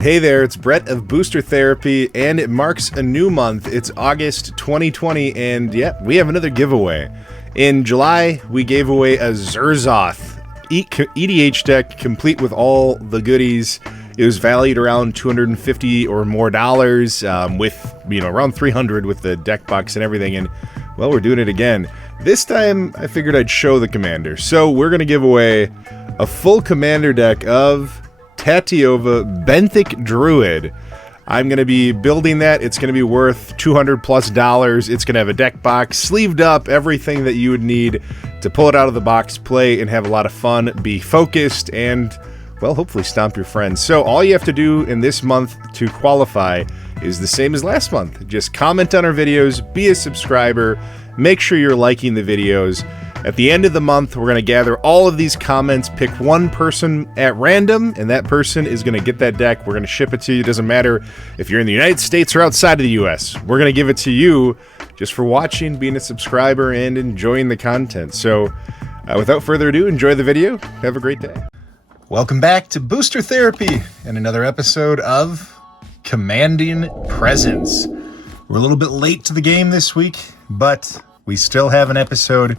Hey there, it's Brett of Booster Therapy, and it marks a new month. It's August 2020, and yeah, we have another giveaway. In July, we gave away a Zerzoth EDH deck, complete with all the goodies. It was valued around $250 or more dollars, with around $300 with the deck box and everything. And well, we're doing it again. This time, I figured I'd show the commander. So we're gonna give away a full commander deck of Tatiova Benthic Druid. I'm going to be building that. It's going to be worth $200+. It's going to have a deck box, sleeved up, everything that you would need to pull it out of the box, play, and have a lot of fun, be focused, and, well, hopefully stomp your friends. So all you have to do in this month to qualify is the same as last month. Just comment on our videos, be a subscriber, make sure you're liking the videos. At the end of the month, we're going to gather all of these comments, pick one person at random, and that person is going to get that deck. We're going to ship it to you. It doesn't matter if you're in the United States or outside of the US. We're going to give it to you just for watching, being a subscriber, and enjoying the content. So, without further ado, enjoy the video. Have a great day. Welcome back to Booster Therapy and another episode of Commanding Presence. We're a little bit late to the game this week, but we still have an episode.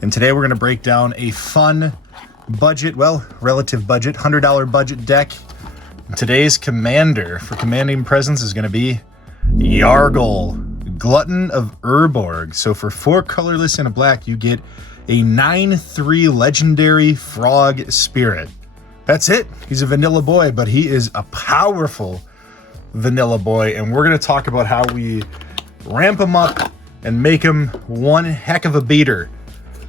And today we're going to break down a fun budget, well, relative budget, $100 budget deck. And today's commander for Commanding Presence is going to be Yargle, Glutton of Urborg. So for 4 colorless and a black, you get a 9/3 legendary frog spirit. That's it. He's a vanilla boy, but he is a powerful vanilla boy. And we're going to talk about how we ramp him up and make him one heck of a beater.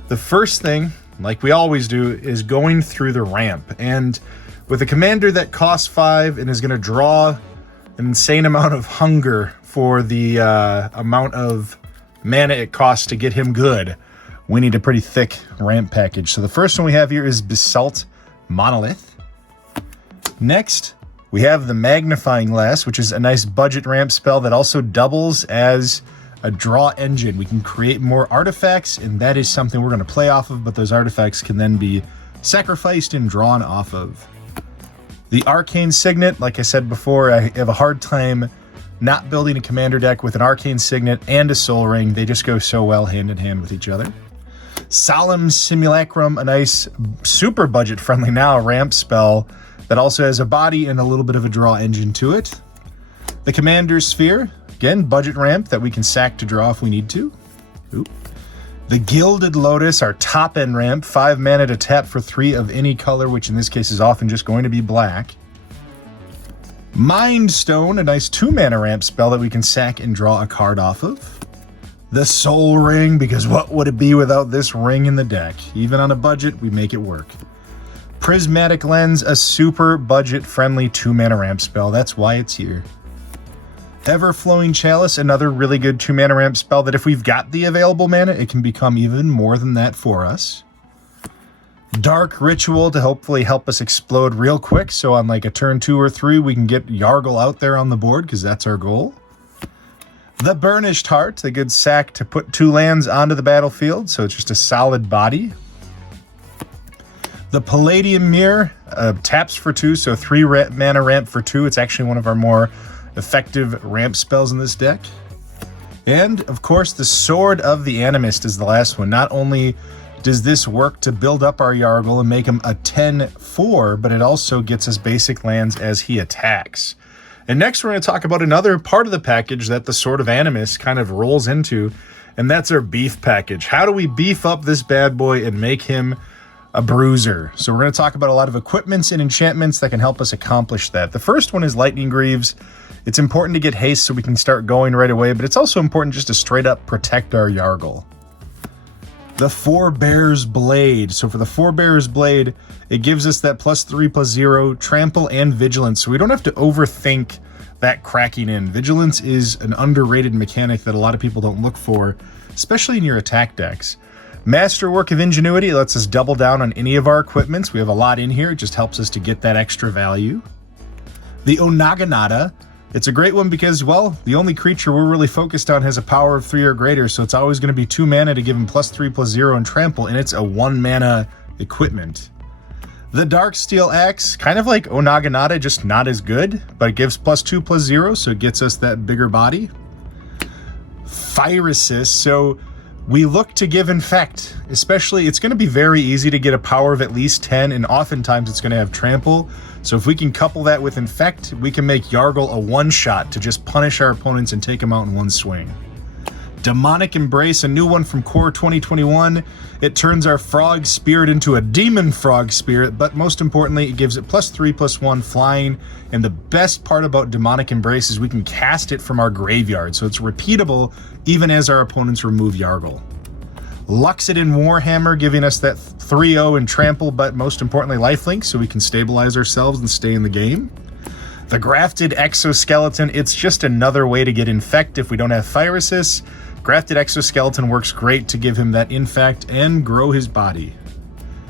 The first thing, like we always do, is going through the ramp. And with a commander that costs 5 and is going to draw an insane amount of hunger for the amount of mana it costs to get him good, we need a pretty thick ramp package. So the first one we have here is Basalt Monolith. Next, we have the Magnifying Glass, which is a nice budget ramp spell that also doubles as a draw engine. We can create more artifacts, and that is something we're going to play off of, but those artifacts can then be sacrificed and drawn off of. The Arcane Signet, like I said before, I have a hard time not building a commander deck with an Arcane Signet and a Soul Ring. They just go so well hand in hand with each other. Solemn Simulacrum, a nice, super budget-friendly now ramp spell that also has a body and a little bit of a draw engine to it. The Commander's Sphere, again, budget ramp that we can sack to draw if we need to. Ooh. The Gilded Lotus, our top end ramp, 5 mana to tap for 3 of any color, which in this case is often just going to be black. Mind Stone, a nice 2 mana ramp spell that we can sack and draw a card off of. The Soul Ring, because what would it be without this ring in the deck? Even on a budget, we make it work. Prismatic Lens, a super budget friendly 2 mana ramp spell. That's why it's here. Everflowing Chalice, another really good 2 mana ramp spell that if we've got the available mana, it can become even more than that for us. Dark Ritual to hopefully help us explode real quick, so on like a turn 2 or 3, we can get Yargle out there on the board, because that's our goal. The Burnished Heart, a good sack to put 2 lands onto the battlefield, so it's just a solid body. The Palladium Mirror, taps for 2, so 3 mana ramp for 2. It's actually one of our more effective ramp spells in this deck. And of course, the Sword of the Animist is the last one. Not only does this work to build up our Yargle and make him a 10/4, but it also gets us basic lands as he attacks. And next we're going to talk about another part of the package that the Sword of Animist kind of rolls into, and that's our beef package. How do we beef up this bad boy and make him a bruiser? So we're going to talk about a lot of equipments and enchantments that can help us accomplish that. The first one is Lightning Greaves. It's important to get haste so we can start going right away, but it's also important just to straight up protect our Yargle. The Forebear's Blade. So for the Forebear's Blade, it gives us that +3/+0 trample and vigilance, so we don't have to overthink that cracking in. Vigilance is an underrated mechanic that a lot of people don't look for, especially in your attack decks. Masterwork of Ingenuity lets us double down on any of our equipments. We have a lot in here. It just helps us to get that extra value. The Onaganata. It's a great one because, well, the only creature we're really focused on has a power of 3 or greater, so it's always going to be 2 mana to give him +3/+0 and trample, and it's a 1 mana equipment. The Dark Steel Axe, kind of like Onaganata, just not as good, but it gives +2/+0, so it gets us that bigger body. Fire Assist, so we look to give Infect, especially it's going to be very easy to get a power of at least 10, and oftentimes it's going to have Trample. So if we can couple that with Infect, we can make Yargle a one-shot to just punish our opponents and take them out in one swing. Demonic Embrace, a new one from Core 2021. It turns our Frog Spirit into a Demon Frog Spirit, but most importantly, it gives it +3/+1 flying. And the best part about Demonic Embrace is we can cast it from our graveyard, so it's repeatable even as our opponents remove Yargle. Luxodon Warhammer, giving us that 3/0 and trample, but most importantly, lifelink, so we can stabilize ourselves and stay in the game. The Grafted Exoskeleton, it's just another way to get Infect if we don't have Fire Assist. Grafted Exoskeleton works great to give him that Infect and grow his body.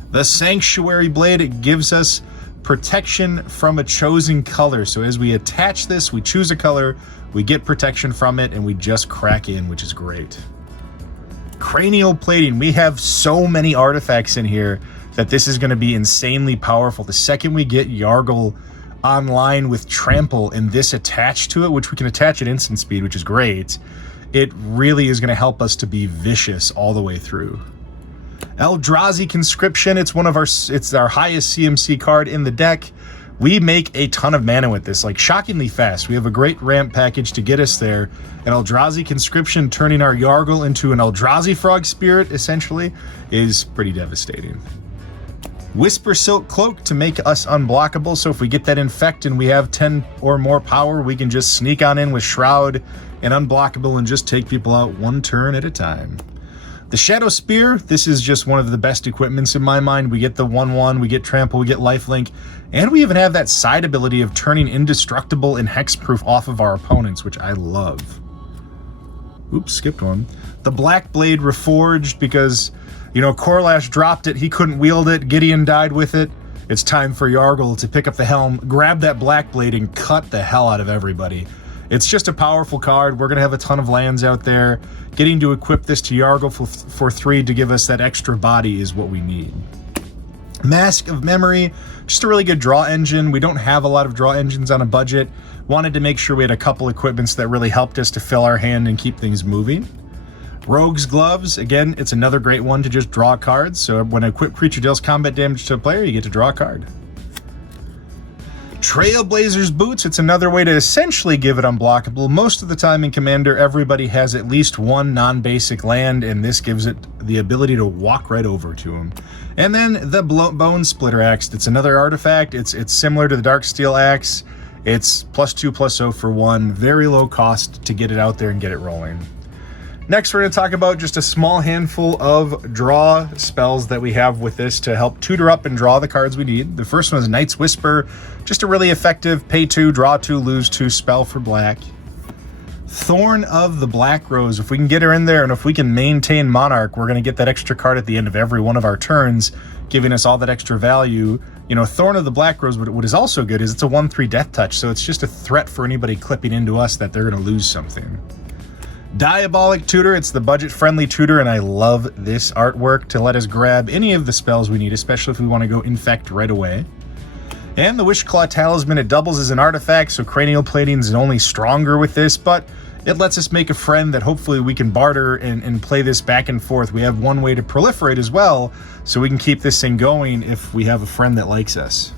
The Sanctuary Blade, it gives us protection from a chosen color. So as we attach this, we choose a color, we get protection from it, and we just crack in, which is great. Cranial Plating, we have so many artifacts in here that this is going to be insanely powerful. The second we get Yargle online with Trample and this attached to it, which we can attach at instant speed, which is great, it really is going to help us to be vicious all the way through. Eldrazi Conscription, it's our highest CMC card in the deck. We make a ton of mana with this, like shockingly fast. We have a great ramp package to get us there. And Eldrazi Conscription, turning our Yargle into an Eldrazi Frog Spirit, essentially, is pretty devastating. Whisper Silk Cloak to make us unblockable, so if we get that Infect and we have 10 or more power, we can just sneak on in with Shroud and unblockable and just take people out one turn at a time. The Shadow Spear, this is just one of the best equipments in my mind. We get the 1/1, we get Trample, we get Lifelink, and we even have that side ability of turning Indestructible and Hexproof off of our opponents, which I love. Oops, skipped one. The Black Blade Reforged, because, you know, Korlash dropped it, he couldn't wield it, Gideon died with it. It's time for Yargle to pick up the helm, grab that Black Blade, and cut the hell out of everybody. It's just a powerful card. We're going to have a ton of lands out there. Getting to equip this to Yargle for 3 to give us that extra body is what we need. Mask of Memory, just a really good draw engine. We don't have a lot of draw engines on a budget. Wanted to make sure we had a couple equipments that really helped us to fill our hand and keep things moving. Rogue's Gloves, again, it's another great one to just draw cards. So when a equipped creature deals combat damage to a player, you get to draw a card. Trailblazer's Boots, it's another way to essentially give it unblockable. Most of the time in Commander, everybody has at least one non-basic land, and this gives it the ability to walk right over to them. And then the Bone Splitter Axe, it's another artifact. It's similar to the Dark Steel Axe. It's +2/+0 for 1, very low cost to get it out there and get it rolling. Next, we're going to talk about just a small handful of draw spells that we have with this to help tutor up and draw the cards we need. The first one is Night's Whisper, just a really effective pay 2, draw 2, lose 2 spell for black. Thorn of the Black Rose, if we can get her in there and if we can maintain Monarch, we're going to get that extra card at the end of every one of our turns, giving us all that extra value. You know, Thorn of the Black Rose, what is also good is it's a 1/3 death touch, so it's just a threat for anybody clipping into us that they're going to lose something. Diabolic Tutor, it's the budget-friendly tutor, and I love this artwork to let us grab any of the spells we need, especially if we want to go Infect right away. And the Wishclaw Talisman, it doubles as an artifact, so Cranial Plating is only stronger with this, but it lets us make a friend that hopefully we can barter and play this back and forth. We have one way to proliferate as well, so we can keep this thing going if we have a friend that likes us.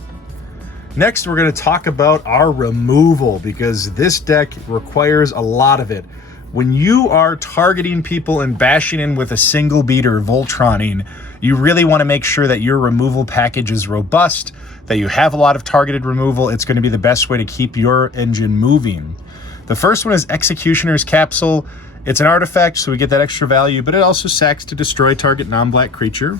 Next, we're going to talk about our removal, because this deck requires a lot of it. When you are targeting people and bashing in with a single beater Voltroning, you really want to make sure that your removal package is robust, that you have a lot of targeted removal. It's going to be the best way to keep your engine moving. The first one is Executioner's Capsule. It's an artifact, so we get that extra value, but it also sacks to destroy target non-black creature.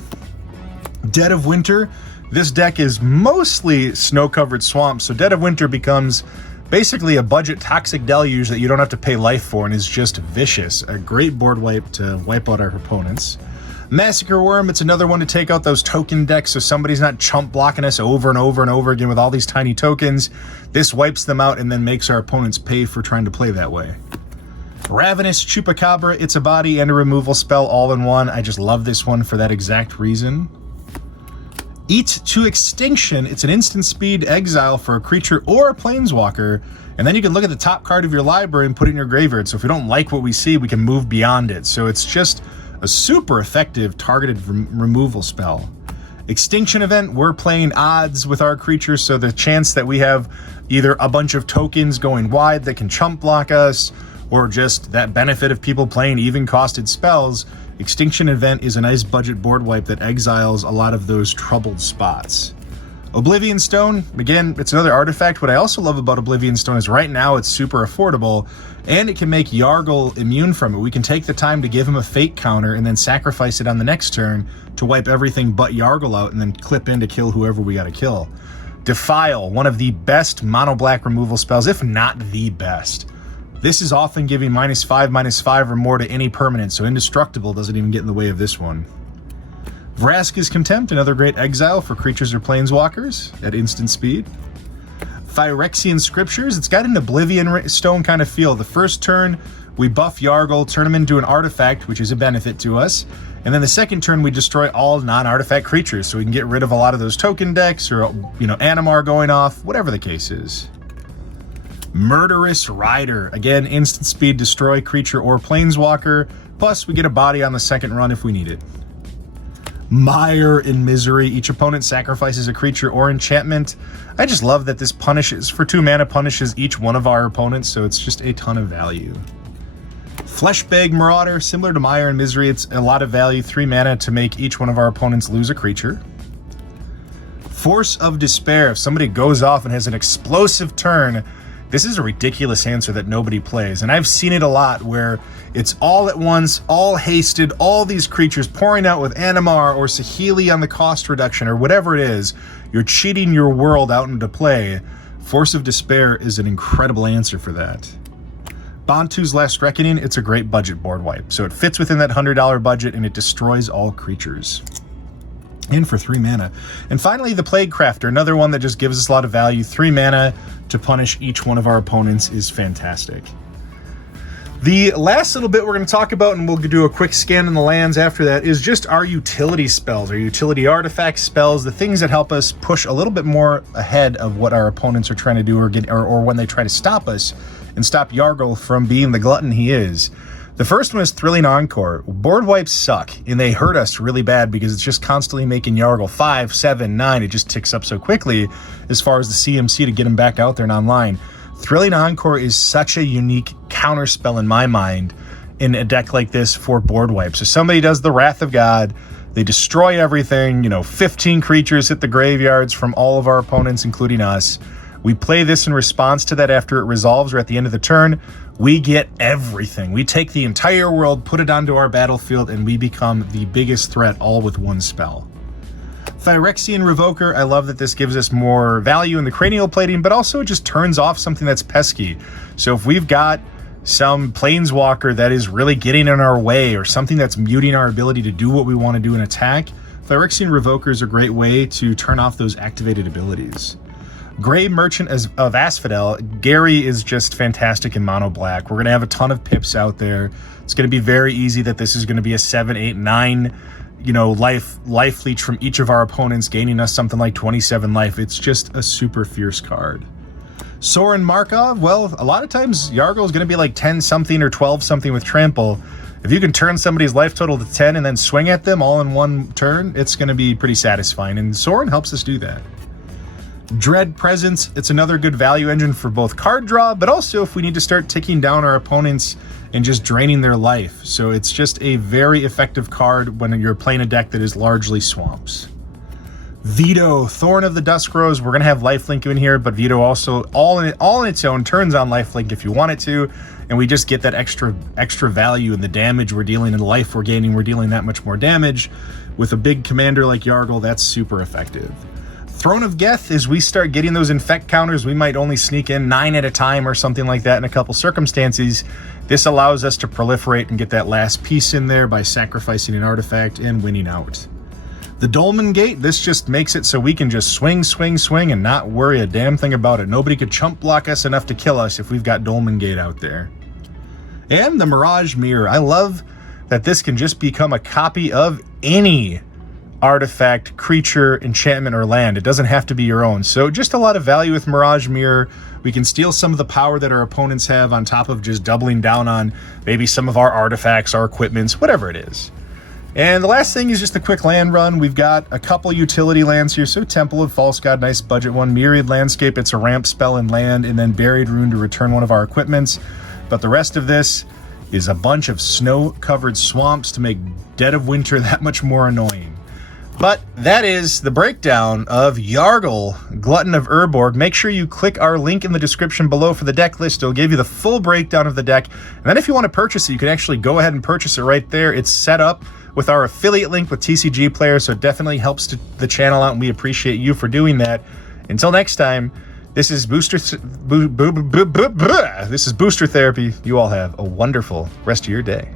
Dead of Winter. This deck is mostly snow-covered swamp, so Dead of Winter becomes basically a budget Toxic Deluge that you don't have to pay life for and is just vicious. A great board wipe to wipe out our opponents. Massacre Worm, it's another one to take out those token decks so somebody's not chump blocking us over and over and over again with all these tiny tokens. This wipes them out and then makes our opponents pay for trying to play that way. Ravenous Chupacabra, it's a body and a removal spell all in one. I just love this one for that exact reason. Eat to Extinction. It's an instant speed exile for a creature or a planeswalker, and then you can look at the top card of your library and put it in your graveyard. So if we don't like what we see, we can move beyond it. So it's just a super effective targeted removal spell. Extinction Event, we're playing odds with our creatures, so the chance that we have either a bunch of tokens going wide that can chump block us, or just that benefit of people playing even costed spells, Extinction Event is a nice budget board wipe that exiles a lot of those troubled spots. Oblivion Stone, again, it's another artifact. What I also love about Oblivion Stone is right now it's super affordable, and it can make Yargle immune from it. We can take the time to give him a fate counter and then sacrifice it on the next turn to wipe everything but Yargle out and then clip in to kill whoever we gotta kill. Defile, one of the best mono black removal spells, if not the best. This is often giving -5/-5 or more to any permanent, so Indestructible doesn't even get in the way of this one. Vraska's Contempt, another great exile for creatures or planeswalkers at instant speed. Phyrexian Scriptures, it's got an Oblivion Stone kind of feel. The first turn, we buff Yargle, turn him into an artifact, which is a benefit to us. And then the second turn, we destroy all non-artifact creatures, so we can get rid of a lot of those token decks or, Animar going off, whatever the case is. Murderous Rider, again, instant speed, destroy creature or planeswalker, plus we get a body on the second run if we need it. Mire in Misery, each opponent sacrifices a creature or enchantment. I just love that this punishes, for 2 mana, punishes each one of our opponents, so it's just a ton of value. Fleshbag Marauder, similar to Mire in Misery, it's a lot of value, 3 mana to make each one of our opponents lose a creature. Force of Despair, if somebody goes off and has an explosive turn, this is a ridiculous answer that nobody plays, and I've seen it a lot where it's all at once, all hasted, all these creatures pouring out with Animar or Saheeli on the cost reduction or whatever it is. You're cheating your world out into play. Force of Despair is an incredible answer for that. Bantu's Last Reckoning, it's a great budget board wipe, so it fits within that $100 budget and it destroys all creatures. And for 3 mana. And finally, the Plague Crafter, another one that just gives us a lot of value. 3 mana to punish each one of our opponents is fantastic. The last little bit we're going to talk about, and we'll do a quick scan in the lands after that, is just our utility spells, our utility artifact spells, the things that help us push a little bit more ahead of what our opponents are trying to do or when they try to stop us and stop Yargle from being the glutton he is. The first one is Thrilling Encore. Board wipes suck, and they hurt us really bad because it's just constantly making Yargle 5, 7, 9. It just ticks up so quickly as far as the CMC to get him back out there and online. Thrilling Encore is such a unique counterspell in my mind in a deck like this for board wipes. So somebody does the Wrath of God, they destroy everything, 15 creatures hit the graveyards from all of our opponents, including us. We play this in response to that after it resolves or at the end of the turn. We get everything. We take the entire world, put it onto our battlefield, and we become the biggest threat all with one spell. Phyrexian Revoker, I love that this gives us more value in the cranial plating, but also it just turns off something that's pesky. So if we've got some planeswalker that is really getting in our way or something that's muting our ability to do what we want to do in attack, Phyrexian Revoker is a great way to turn off those activated abilities. Gray Merchant of Asphodel, Gary is just fantastic in mono black. We're going to have a ton of pips out there. It's going to be very easy that this is going to be a 7, 8, 9, life leech from each of our opponents, gaining us something like 27 life. It's just a super fierce card. Sorin Markov, well, a lot of times Yargle is going to be like 10 something or 12 something with trample. If you can turn somebody's life total to 10 and then swing at them all in one turn, it's going to be pretty satisfying, and Sorin helps us do that. Dread Presence, it's another good value engine for both card draw, but also if we need to start ticking down our opponents and just draining their life. So it's just a very effective card when you're playing a deck that is largely swamps. Veto, Thorn of the Dusk Rose, we're going to have lifelink in here, but Veto also, all in its own, turns on lifelink if you want it to, and we just get that extra value in the damage we're dealing and the life we're gaining. We're dealing that much more damage. With a big commander like Yargle, that's super effective. Throne of Geth, as we start getting those infect counters, we might only sneak in 9 at a time or something like that in a couple circumstances. This allows us to proliferate and get that last piece in there by sacrificing an artifact and winning out. The Dolmen Gate, this just makes it so we can just swing and not worry a damn thing about it. Nobody could chump block us enough to kill us if we've got Dolmen Gate out there. And the Mirage Mirror, I love that this can just become a copy of any artifact, creature, enchantment, or land. It doesn't have to be your own. So just a lot of value with Mirage Mirror. We can steal some of the power that our opponents have on top of just doubling down on maybe some of our artifacts, our equipments, whatever it is. And the last thing is just a quick land run. We've got a couple utility lands here. So Temple of False God, nice budget one. Myriad Landscape, it's a ramp spell and land, and then Buried Rune to return one of our equipments. But the rest of this is a bunch of snow-covered swamps to make Dead of Winter that much more annoying. But that is the breakdown of Yargle, Glutton of Urborg. Make sure you click our link in the description below for the deck list. It'll give you the full breakdown of the deck. And then if you want to purchase it, you can actually go ahead and purchase it right there. It's set up with our affiliate link with TCG Player, so it definitely helps the channel out, and we appreciate you for doing that. Until next time, this is Booster Therapy. You all have a wonderful rest of your day.